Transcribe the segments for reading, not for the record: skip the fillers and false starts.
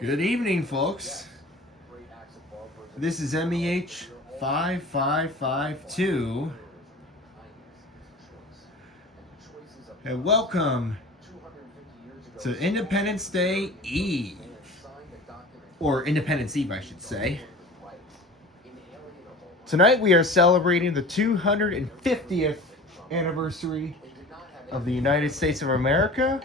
Good evening, folks. This is MEH5552, and welcome to Independence Day Eve, or Independence Eve, I should say. Tonight we are celebrating the 250th anniversary of the United States of America.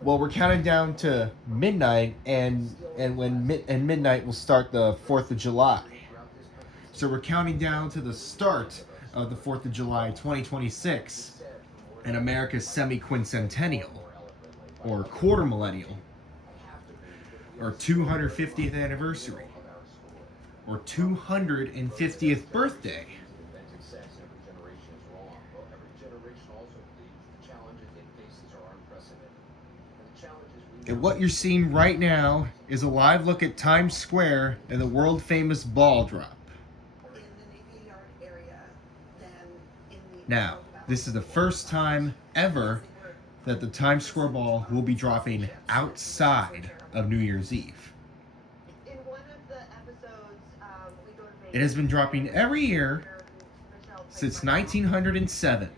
Well, we're counting down to midnight, and midnight will start the 4th of July. So we're counting down to the start of the 4th of July 2026, and America's semi-quincentennial, or quarter millennial, or 250th anniversary, or 250th birthday. And what you're seeing right now is a live look at Times Square and the world-famous ball drop. Now, this is the first time ever that the Times Square ball will be dropping outside of New Year's Eve. It has been dropping every year since 1907.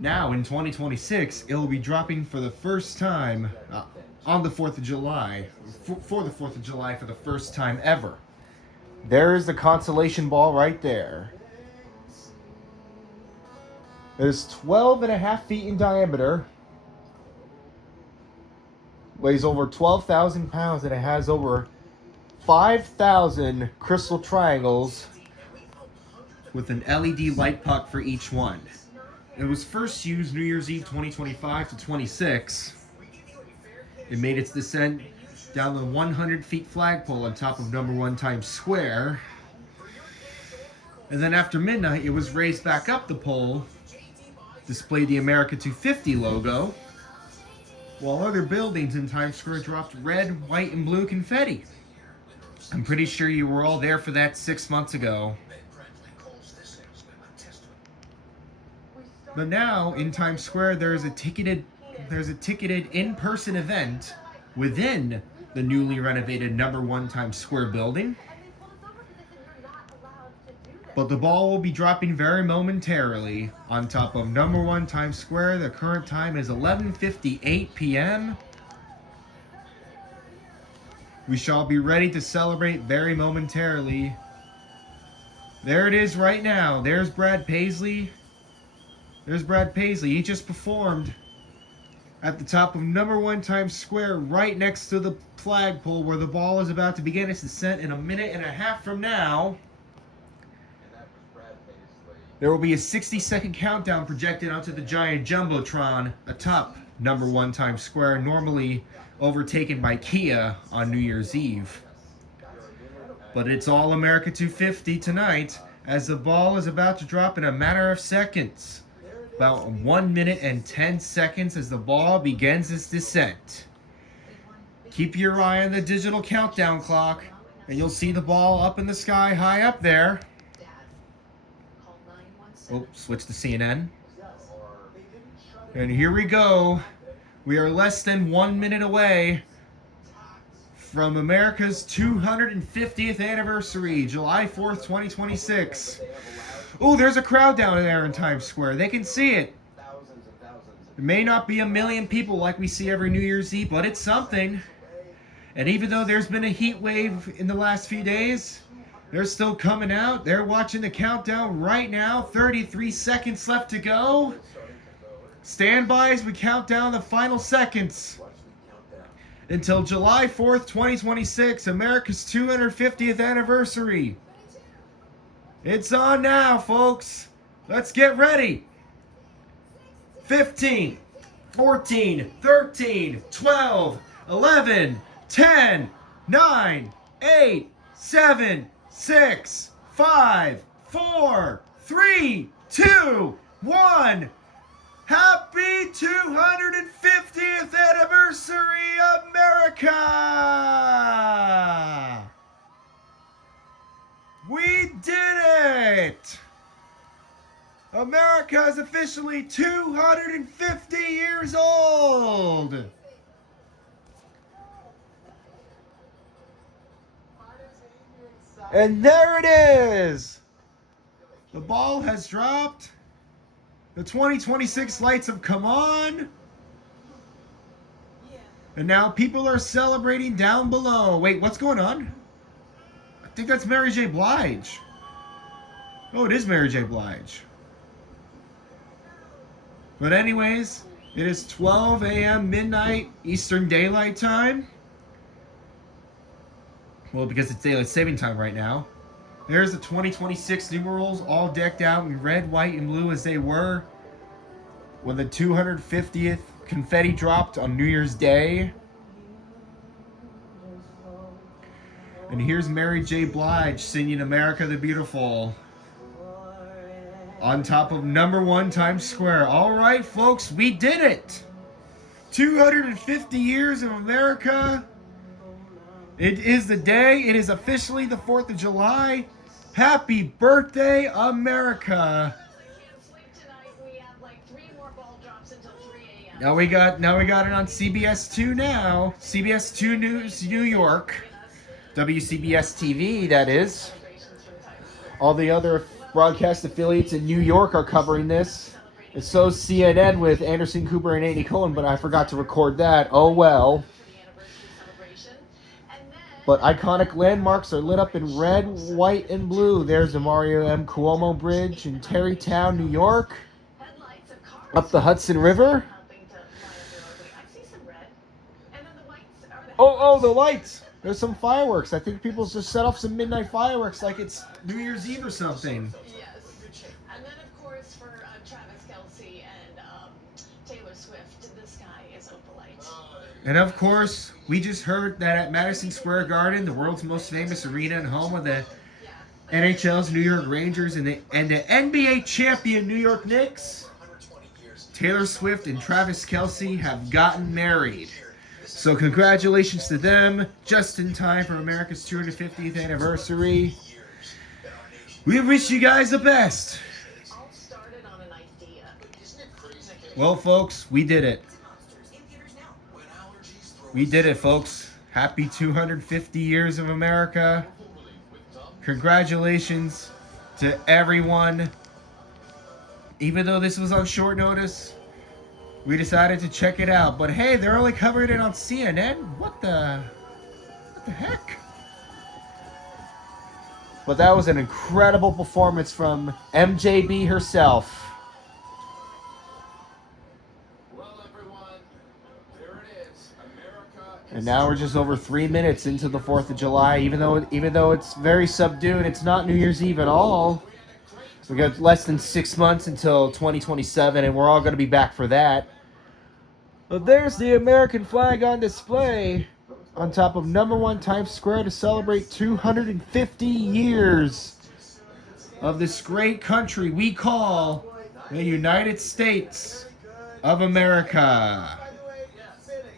Now, in 2026, it will be dropping for the first time on the 4th of July, for the 4th of July for the first time ever. There is the consolation ball right there. It is 12.5 feet in diameter, weighs over 12,000 pounds, and it has over 5,000 crystal triangles with an LED light puck for each one. It was first used New Year's Eve 2025 to 26. It made its descent down the 100 feet flagpole on top of number 1 Times Square. And then after midnight, it was raised back up the pole, displayed the AMERICA250 logo, while other buildings in Times Square dropped red, white, and blue confetti. I'm pretty sure you were all there for that 6 months ago. But now, in Times Square, there's a ticketed in-person event within the newly renovated number 1 Times Square building. But the ball will be dropping very momentarily on top of number 1 Times Square. The current time is 11:58 p.m. We shall be ready to celebrate very momentarily. There it is right now. There's Brad Paisley. He just performed at the top of number 1 Times Square, right next to the flagpole where the ball is about to begin its descent in a minute and a half from now. There will be a 60-second countdown projected onto the giant Jumbotron atop number 1 Times Square, normally overtaken by Kia on New Year's Eve. But it's all AMERICA250 tonight, as the ball is about to drop in a matter of seconds. About 1 minute and 10 seconds as the ball begins its descent. Keep your eye on the digital countdown clock, and you'll see the ball up in the sky high up there. Oh, switch to CNN. And here we go. We are less than 1 minute away from America's 250th anniversary, July 4th, 2026. Oh, there's a crowd down there in Times Square. They can see it. It may not be a million people like we see every New Year's Eve, but it's something. And even though there's been a heat wave in the last few days, they're still coming out. They're watching the countdown right now. 33 seconds left to go. Stand by as we count down the final seconds until July 4th, 2026, America's 250th anniversary. It's on now, folks. Let's get ready. 15, 14, 13, 12, 11, 10, 9, 8, 7, 6, 5, 4, 3, 2, 1. Happy 250th anniversary, America! We did it! America is officially 250 years old. And there it is. The ball has dropped. The 2026 lights have come on. And now people are celebrating down below. Wait, what's going on? I think that's Mary J. Blige. Oh, it is Mary J. Blige. But anyways, it is 12 a.m. midnight Eastern Daylight Time. Well, because it's daylight saving time right now. There's the 2026 numerals all decked out in red, white, and blue as they were when the 250th confetti dropped on New Year's Day. And here's Mary J. Blige singing America the Beautiful on top of #1 Times Square. All right, folks, we did it. 250 years of America. It is the day. It is officially the 4th of July. Happy birthday, America. Now we got it on CBS 2 now. CBS 2 News New York. WCBS TV, that is. All the other broadcast affiliates in New York are covering this. And so CNN with Anderson Cooper and Andy Cohen, but I forgot to record that. Oh well. But iconic landmarks are lit up in red, white, and blue. There's the Mario M. Cuomo Bridge in Tarrytown, New York. Up the Hudson River. Oh, the lights. There's some fireworks. I think people just set off some midnight fireworks like it's New Year's Eve or something. Yes. And then, of course, for Travis Kelce and Taylor Swift, the sky is opalite. And of course, we just heard that at Madison Square Garden, the world's most famous arena and home of the NHL's New York Rangers and the NBA champion New York Knicks, Taylor Swift and Travis Kelce have gotten married. So congratulations to them, just in time for America's 250th anniversary. We wish you guys the best. Well, folks, we did it. We did it, folks. Happy 250 years of America. Congratulations to everyone. Even though this was on short notice, we decided to check it out. But hey, they're only covering it on CNN? What the heck? But that was an incredible performance from MJB herself. Well, everyone, there it is. America is... And now we're just over 3 minutes into the 4th of July. Even though it's very subdued, it's not New Year's Eve at all. We got less than 6 months until 2027, and we're all going to be back for that. But there's the American flag on display on top of #1 Times Square to celebrate 250 years of this great country we call the United States of America. By the way,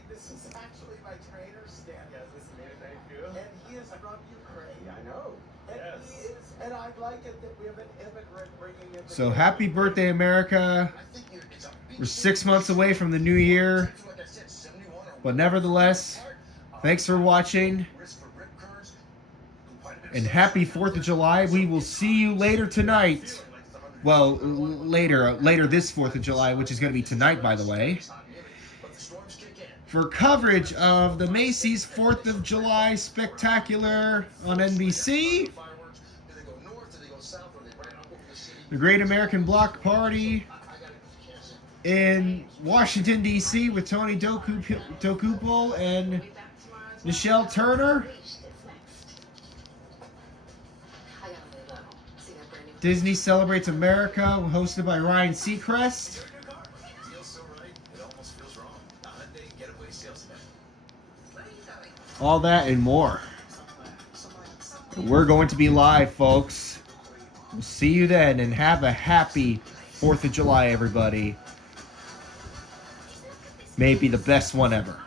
this is actually my trainer, Stan. Yes, this is me. Thank you. And he is from Ukraine. I know. And Yes. he is, and I like it that we have an immigrant bringing in. So happy birthday, America. We're 6 months away from the new year. But nevertheless, thanks for watching. And happy 4th of July. We will see you later tonight. Well, later this 4th of July, which is going to be tonight, by the way, for coverage of the Macy's 4th of July Spectacular on NBC, the Great American Block Party in Washington, D.C. with Tony Dokupol and Michelle Turner. Disney Celebrates America, hosted by Ryan Seacrest. All that and more. We're going to be live, folks. We'll see you then, and have a happy 4th of July, everybody. May it be the best one ever.